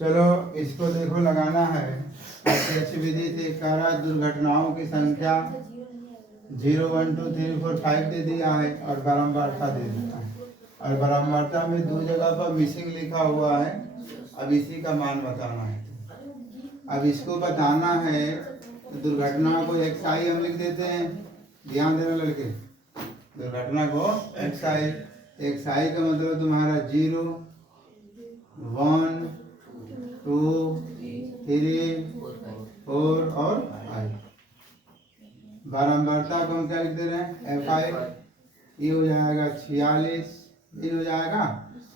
चलो इसको देखो लगाना है। प्रत्यक्ष विधि से कार्य दुर्घटनाओं की संख्या 0 1 2 3 4 5 दे दिया है और बारंबारता दे दिया है, और बारंबारता में दो जगह पर मिसिंग लिखा हुआ है। अब इसी का मान बताना है। अब इसको बताना है तो दुर्घटना को एक्स आई हम लिख देते हैं। ध्यान देना लड़के, दुर्घटना को एक्स आई का मतलब तुम्हारा 0 1 2 3 4 और आई। बारंबारता को हम क्या लिख दे रहे हैं, एफ आई। ये हो जाएगा 46 दिन हो जाएगा।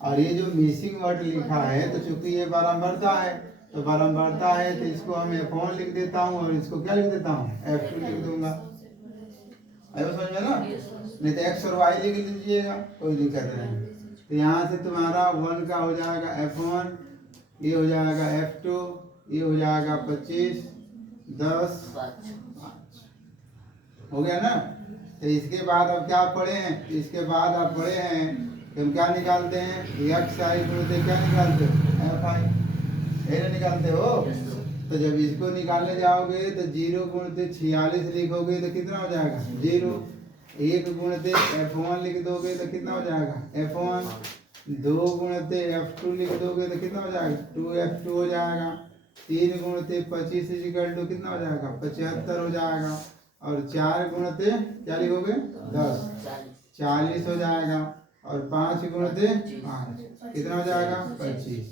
और ये जो मिसिंग वर्ड लिखा है तो चूंकि ये बारंबारता है, तो बारंबारता है तो इसको हम F1 लिख देता हूँ और इसको क्या लिख देता हूँ, F2 लिख दूंगा। ऐसा समझ में ना? नहीं तो एक्स और वाई लिख लीजिएगा, कोई दिक्कत नहीं। तो यहाँ से तुम्हारा 1 का हो जाएगा F1, ये हो जाएगा F2, ये हो जाएगा 25 10 हो गया ना। तो इसके बाद अब क्या पढ़े हैं, इसके बाद आप पढ़े हैं कि हम क्या निकालते हैं, एक्स आई गुणित क्या निकालते हो, एफ आई। ये निकालते हो। तो जब इसको निकालने जाओगे तो 0 गुणित 46 लिखोगे तो कितना हो जाएगा 0। 1 गुणित F1 लिख दोगे तो कितना हो जाएगा F1। 2 गुणित F2 लिख दोगे तो कितना हो जाएगा 2F2 हो जाएगा। 3 गुणित 25 इक्वल कितना हो जाएगा 75 हो जाएगा। और 4 गुणित क्या लिखोगे 10 40 हो जाएगा। और 5 गुणित 5 कितना हो जाएगा 25।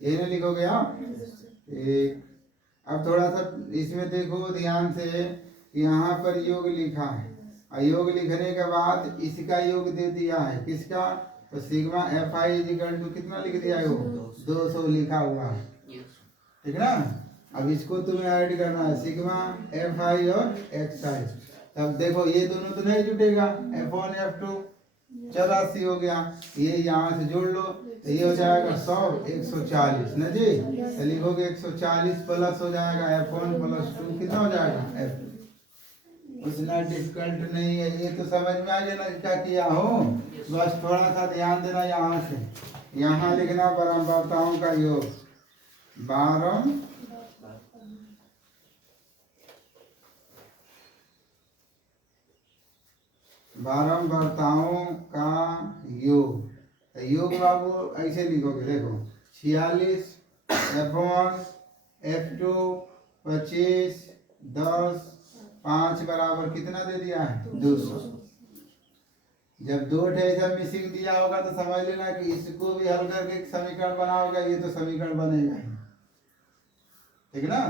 यही ना लिखोगे आप। एक अब थोड़ा सा इसमें देखो ध्यान से, यहाँ पर योग लिखा है और योग लिखने के बाद इसका योग दे दिया है, किसका, तो sigma F I equal to कितना लिख दिया है, वो 200 लिखा हुआ है, ठीक ना। अब इसको तुम्हें ऐड करना है सिग्मा एफ आई और एक्स आई। तब देखो ये दोनों तो नहीं जुटेगा, F1 F2 84 हो गया, ये यहाँ से जोड़ लो तो ये हो जाएगा 100 140 ना जी। तो लिखोगे 140 प्लस हो जाएगा F1 प्लस 2 कितना हो जाएगा F2। उतना डिफिकल्ट नहीं है, ये तो समझ में आ गया ना क्या किया हो। बस थोड़ा सा ध्यान देना, यहाँ से यहाँ लिखना बारंबारताओं का योग, बारंबारताओं का योग। योग बाबू ऐसे लिखोगे, देखो 46 F1 F2 25 10 5 बराबर कितना दे दिया है 200। जब दो ऐसा मिसिंग दिया होगा तो समझ लेना कि इसको भी हल करके एक समीकरण बनाओगा, ये तो समीकरण बनेगा ही, ठीक ना।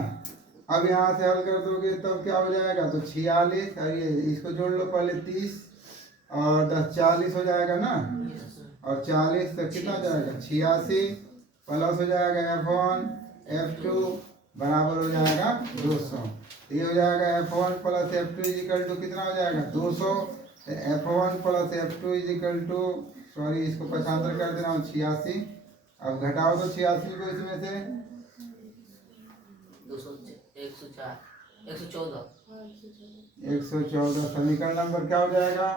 अब यहाँ से हल कर दोगे तब क्या हो जाएगा, तो 46 और ये इसको जोड़ लो पहले 30 और 10 40 हो जाएगा ना। और 40 तक कितना हो जाएगा 86 प्लस हो जाएगा F1 F2 बराबर हो जाएगा 200। ये हो जाएगा F1 plus F2 is equal to कितना हो जाएगा 200। F1 plus F2 is equal to, sorry इसको पक्षांतर कर दे रहा हूँ 86। अब घटाओ तो 86 को इसमें से 114। समीकरण नंबर क्या हो जाएगा,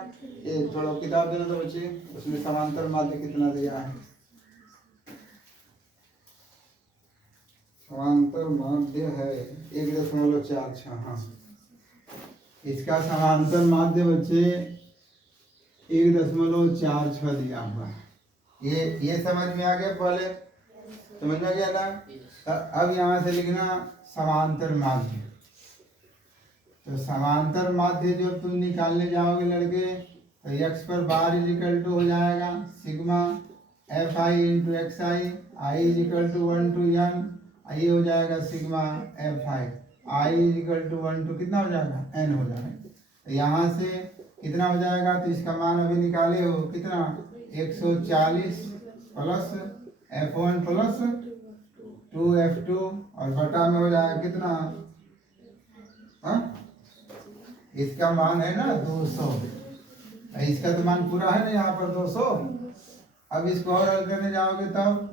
एक थोड़ा किताब देना तो बच्चे, उसमें समांतर माध्य कितना दिया है, समांतर माध्य है 1.46। हाँ इसका समांतर माध्य बच्चे 1.46 दिया हुआ है। ये समझ में आ गया, पहले समझ में आ गया ना। अब यहाँ से लिखना समांतर माध्य। तो समांतर माध्य जो तुम निकालने जाओगे लड़के, तो एक्स पर बार इजिकल टू हो जाएगा sigma F I into X I, I equal to 1 to n, I हो जाएगा sigma F I, I equal to 1 to कितना हो जाएगा n हो जाएगा। तो यहाँ से कितना हो जाएगा, तो इसका मान अभी निकाले हो कितना 140 प्लस F1 प्लस 2F2 और बटा में हो जाएगा कितना, हाँ इसका मान है ना 200, इसका तो मान पूरा है ना यहाँ पर 200। अब इसको और हल करने जाओगे तब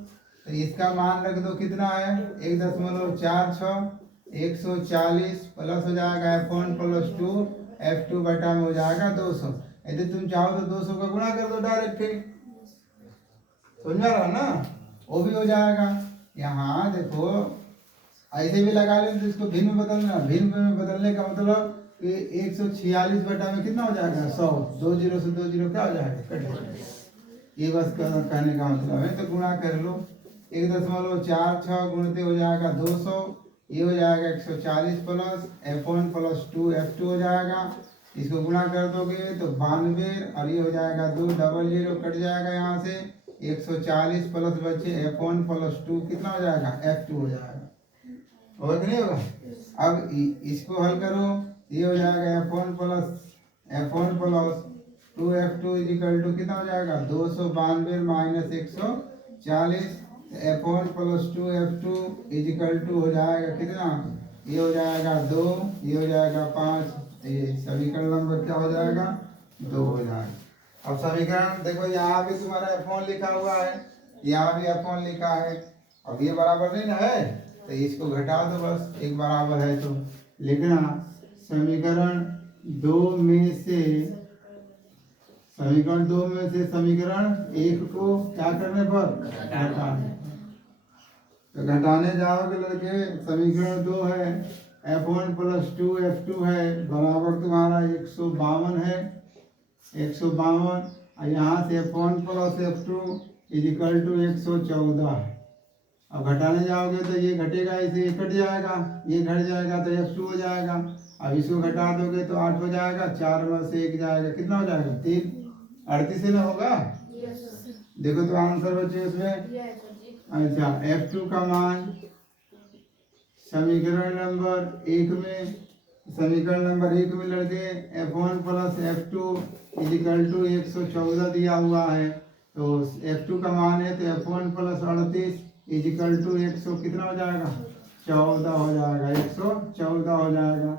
तो इसका मान रख दो कितना है 1.46, 140 प्लस हो जाएगा F1 प्लस 2 F2 बटा में हो जाएगा 200। यदि तुम चाहो तो 200 का गुणा कर दो डायरेक्ट ही, समझा रहा ना, वो भी हो जाएगा। यहाँ देखो ऐसे भी लगा लें तो इसको भिन्न में बदलना, भिन्न में बदलने का मतलब कि 146 बटा में कितना हो जाएगा 100, 2 जीरो से 2 जीरो क्या हो जाएगा कट जाएगा। ये बस कहने का मतलब है। तो गुणा कर लो, 1.46 गुणते हो जाएगा 200, ये हो जाएगा 140 प्लस F1 प्लस 2 F2 हो जाएगा। इसको गुणा कर दोगे तो 92 और ये हो जाएगा 2 डबल जीरो कट जाएगा यहाँ से 140 प्लस बचे F1 प्लस 2 कितना हो जाएगा F2 हो जाएगा। और नहीं होगा। अब इसको हल करो, ये हो जाएगा F1 plus 2 F2 is equal to कितना हो जाएगा 292 minus 140 F1 plus 2 F2 is equal to हो जाएगा कितना, ये हो जाएगा 2, ये हो जाएगा 5, ये समीकरण नंबर क्या हो जाएगा 2 हो जाएगा। अब समीकरण देखो यहाँ भी तुम्हारा F1 लिखा हुआ है, यहाँ भी F1 लिखा है। अब ये बराबर नहीं ना है तो इसको घटा दो बस, एक बराबर है तो लिखना समीकरण 2 में से समीकरण 1 को क्या करने पर घटाने। तो घटाने जाओगे लड़के, समीकरण 2 है F1 प्लस 2 F2 है बराबर तुम्हारा 152 है, 152 और यहाँ से F1 plus F2 is equal to 114 है। अब घटाने जाओगे तो ये घटेगा, इसे ये कट जाएगा, ये घट जाएगा तो F2 हो जाएगा। अब इसको घटा दोगे तो 8 हो जाएगा, 4 में से 1 जाएगा, कितना हो जाएगा 3, 38 से ना होगा। देखो तो आंसर बचे उसमें। अच्छा F2 का मान समीकरण नंबर 1 में लड़के F1 plus F2 is equal to 114 दिया हुआ है। तो F2 का मान है तो F1 प्लस 38 इजिकल टू 100 कितना हो जाएगा 14 हो जाएगा, 114 हो जाएगा।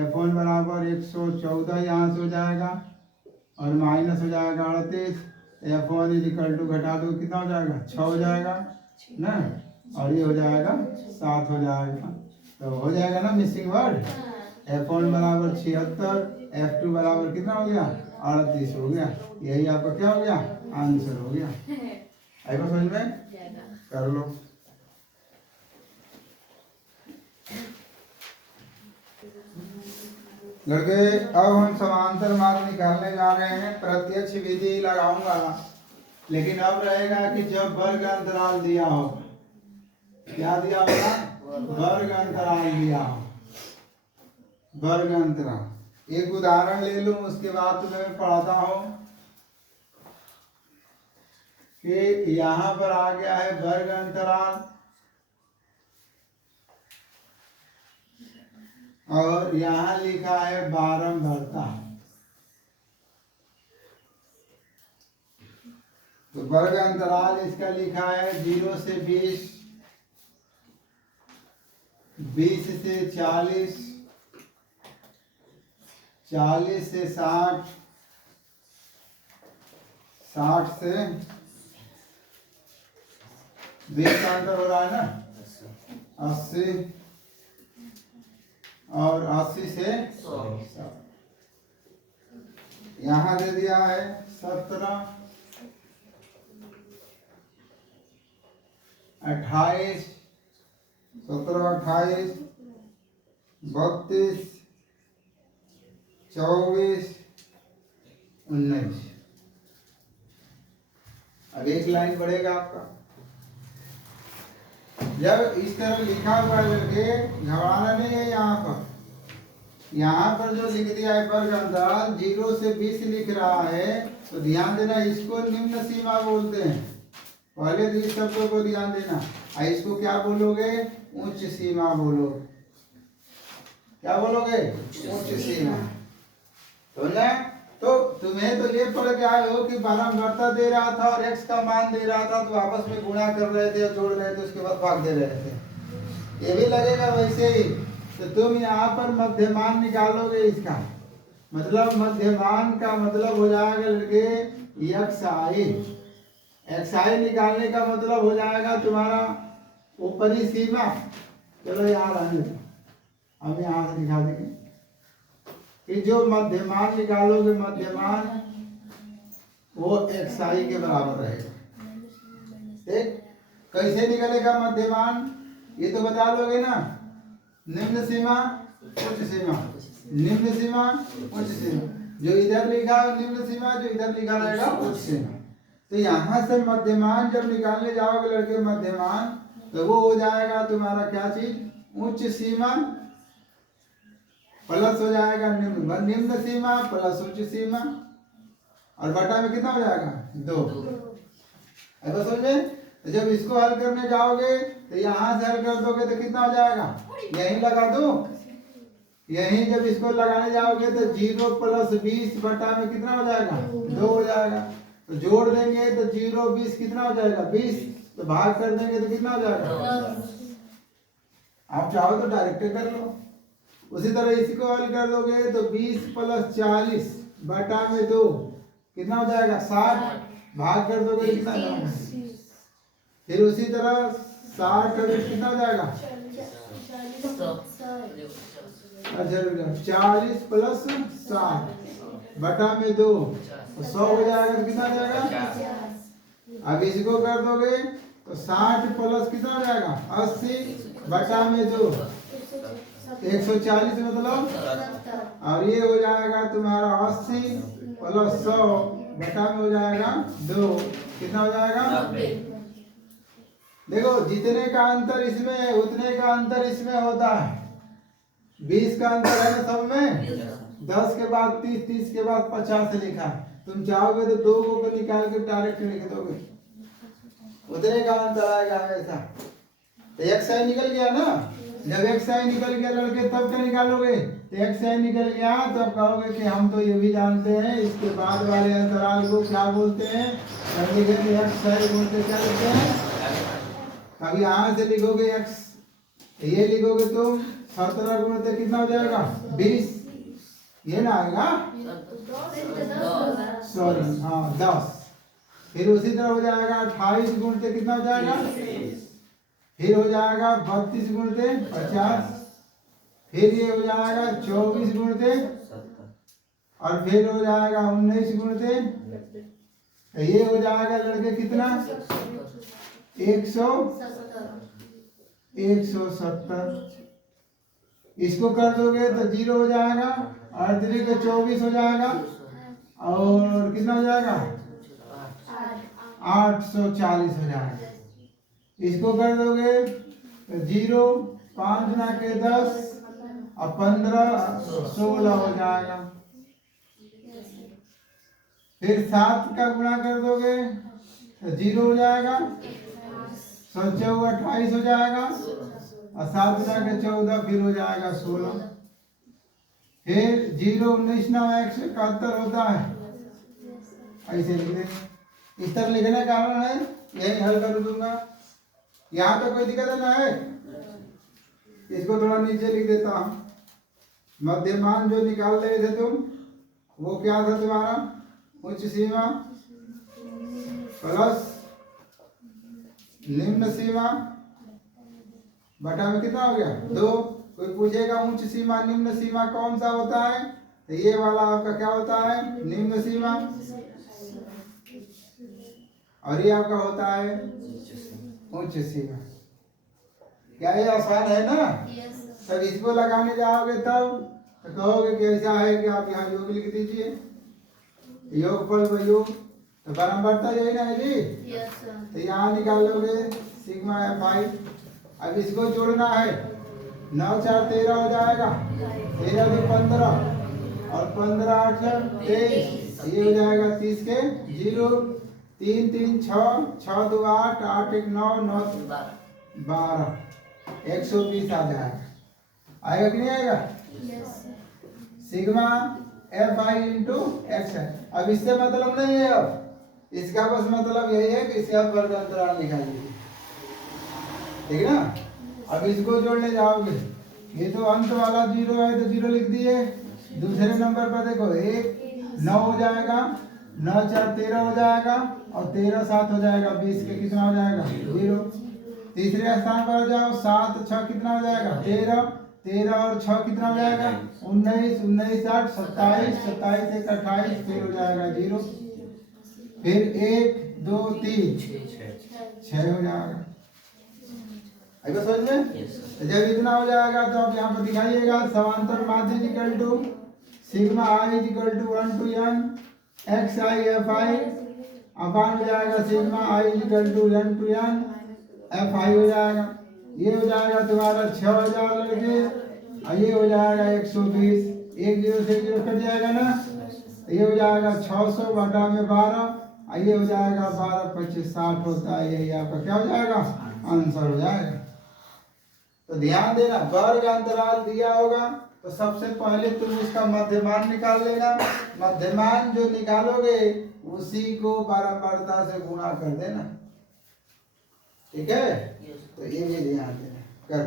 F1 बराबर 114 यहाँ से हो जाएगा और माइनस हो जाएगा 38, F1 इजिकल टू घटा दो कितना हो जाएगा 6 हो जाएगा ना, और ये हो जाएगा 7 हो जाएगा। तो हो जाएगा ना मिसिंग वर्ड। F1 बराबर 76, F2 बराबर कितना हो गया 38 हो गया। यही आपका क्या हो गया आंसर हो गया। आएगा समझ में, कर लो। लड़के अब हम समांतर मार्ग निकालने जा रहे हैं। प्रत्यक्ष विधि लगाऊंगा, लेकिन अब रहेगा कि जब वर्ग अंतराल दिया हो, क्या दिया होगा वर्ग अंतराल दिया हो, वर्ग अंतराल। एक उदाहरण ले लूं उसके बाद तुम्हें पढ़ाता हूं कि यहाँ पर आ गया है वर्ग अंतराल और यहाँ लिखा है बारंबारता। तो वर्ग अंतराल इसका लिखा है 0 से 20, 20 से 40, 40 से 60, 60 से 20 का अंतर हो रहा है ना 80 और 80 से 100। यहाँ दे दिया है 17, 28, 17, 28, 32, 24, 19। अब एक लाइन बढ़ेगा आपका। जब इस तरह लिखा हुआ करके घबराना नहीं है। यहाँ पर जो लिख दिया है वर्ग अंतराल 0 से 20 लिख रहा है, तो ध्यान देना इसको निम्न सीमा बोलते हैं। पहले तो इस शब्दों को ध्यान देना। इसको क्या बोलोगे उच्च सीमा बोलोगे। क्या बोलोगे उच्च सीमा। तो ना तो तुम्हें तो ये पढ़ के आए हो कि बारंबारता दे रहा था और x का मान दे रहा था, तो आपस में गुणा कर रहे थे और जोड़ रहे थे, उसके बाद भाग दे रहे थे। ये भी लगेगा वैसे ही। तो तुम यहाँ पर मध्यमान निकालोगे। इसका मतलब मध्यमान का मतलब हो जाएगा लड़के xi निकालने का मतलब हो जाएगा तुम्हारा ऊपरी सीमा। चलो यहाँ रहने दो, हम यहाँ से दिखा देंगे कि जो मध्यमान निकालोगे मध्यमान वो xi के बराबर रहेगा। ठीक, कैसे निकलेगा मध्यमान, ये तो बता दोगे ना। निम्न सीमा उच्च सीमा, निम्न सीमा उच्च सीमा, जो इधर लिखा है निम्न सीमा, जो इधर लिखा रहेगा उच्च सीमा। तो यहाँ से मध्यमान जब निकालने जाओगे लड़के मध्यमान, तो वो हो जाएगा तुम्हारा क्या चीज, उच्च सीमा प्लस हो जाएगा निम्न, निम्न सीमा प्लस उच्च सीमा, और बटा में कितना हो जाएगा 2। ऐसा समझे। तो जब इसको हल करने जाओगे तो यहाँ से हल कर दोगे तो कितना हो जाएगा, यहीं लगा दो, यहीं जब इसको लगाने जाओगे तो 0 + 20 बटा में कितना हो जाएगा 2 हो जाएगा। तो जोड़ देंगे तो 0 20 कितना हो जाएगा 20, तो भाग कर देंगे तो कितना हो जाएगा। आप चाहो तो डायरेक्ट कर लो। उसी तरह इसको हल कर दोगे तो 20 + 40 बटा में 2 कितना हो जाएगा 60, भाग कर दोगे कितना हो जाएगा। फिर उसी तरह 60 का कितना हो जाएगा, अच्छा 40 + 60 बटा में 2 100 हो जाएगा, तो कितना हो जाएगा। अब इसको कर दोगे तो 60 प्लस कितना हो जाएगा 80 बटा में 2 140 मतलब, और ये हो जाएगा तुम्हारा 80 + 100 बटा में हो जाएगा 2 कितना हो जाएगा। देखो जितने का अंतर इसमें है उतने का अंतर इसमें होता है। 20 का अंतर है ना सब में, 10 के बाद 30, 30 के बाद 50 लिखा। तुम चाहोगे तो 2 को निकाल के डायरेक्ट लिख दोगे, उतने का अंतर आएगा हमेशा। तो x i निकल गया ना, जब x i निकल गया लड़के तब क्या निकालोगे, तो x i निकल गया तो अब कहोगे कि हम तो ये भी जानते हैं इसके बाद वाले अंतराल को क्या बोलते हैं, x i बोलते क्या लिखते हैं। अब यहाँ से लिखोगे x, ये लिखोगे तुम 17 गुणित कितना हो जाएगा 20, ये ना आएगा सॉरी हाँ 10। फिर उसी तरह हो जाएगा 28 गुणित कितना हो जाएगा, फिर हो जाएगा 32 गुणित 50, फिर ये हो जाएगा 24 गुणित, और फिर हो जाएगा 19 गुणित, ये हो जाएगा लड़के कितना 170। इसको कर दोगे तो 0 हो जाएगा, 38 के 24 हो जाएगा, और कितना हो जाएगा 840 हो जाएगा। इसको कर दोगे तो 0 5 ना के 10 और 15 16 हो जाएगा। फिर 7 का गुणा कर दोगे तो 0 हो जाएगा, 7 × 28 हो जाएगा, और 7 ना के 14 फिर हो जाएगा 16। फिर 0 19 ना 171 होता है, ऐसे लिख देंगे। इस तरह लिखने का कारण है यही हल कर दूंगा। यहाँ पे कोई दिक्कत ना है, इसको थोड़ा नीचे लिख देता हूँ। मध्यमान जो निकाल रहे थे तुम, वो क्या था तुम्हारा उच्च सीमा प्लस निम्न सीमा बटा में कितना हो गया 2। कोई पूछेगा उच्च सीमा निम्न सीमा कौन सा होता है, तो ये वाला आपका क्या होता है निम्न सीमा, और ये आपका होता है उच्च सीमा। क्या ये आसान है ना। तब इसको लगाने जाओगे तब तो कहोगे कि ऐसा है कि आप यहाँ योग लिख दीजिए, योगफल व योग, तो बराबरता यही ना है जी। तो यहाँ निकाल लोगे सिग्मा fi। अब इसको जोड़ना है, 9 4 13 हो जाएगा, 13 2 15 और 15 8 23, ये हो जाएगा 30 के 0 3 3 6 6 2 8 8 1 9 9 12 120 आ जाएगा। आएगा कि नहीं आएगा। सिग्मा fi इंटू x है। अब इससे मतलब नहीं है, अब इसका बस मतलब यही है कि इसका वर्ग अंतराल निकालिए, ठीक है ना। अब इसको जोड़ने जाओगे, ये तो अंत वाला 0 है तो 0 लिख दिए। दूसरे नंबर पर देखो 1 9 हो जाएगा, 9 4 13 हो जाएगा, और 13 7 हो जाएगा 20 के कितना हो जाएगा 0। तीसरे स्थान पर जाओ, 7 6 कितना हो जाएगा 13, 13 और 6 कितना हो जाएगा 19, 19 8 27, 27 1 28, फिर हो जाएगा 0। फिर 1 2 3 6 हो जाएगा। आएगा समझ में? तो जब इतना हो जाएगा तो आप यहाँ पर दिखाइएगा समांतर माध्य equal to sigma I equal to 1 to n X I F I upon हो जाएगा sigma I equal to n to n F I हो जाएगा। ये हो जाएगा तुम्हारा 6000 लड़के और ये हो जाएगा 120, एक जीरो से जीरो कट जाएगा ना, ये हो जाएगा 600 बटा में 12 और ये हो जाएगा 12 25 60 होता है, यही आपका क्या हो जाएगा आंसर हो जाएगा। तो ध्यान देना वर्ग अंतराल दिया होगा तो सबसे पहले तुम इसका मध्यमान निकाल लेना, मध्यमान जो निकालोगे उसी को बारंबारता से गुणा कर देना, ठीक है? तो ये भी ध्यान देना कर।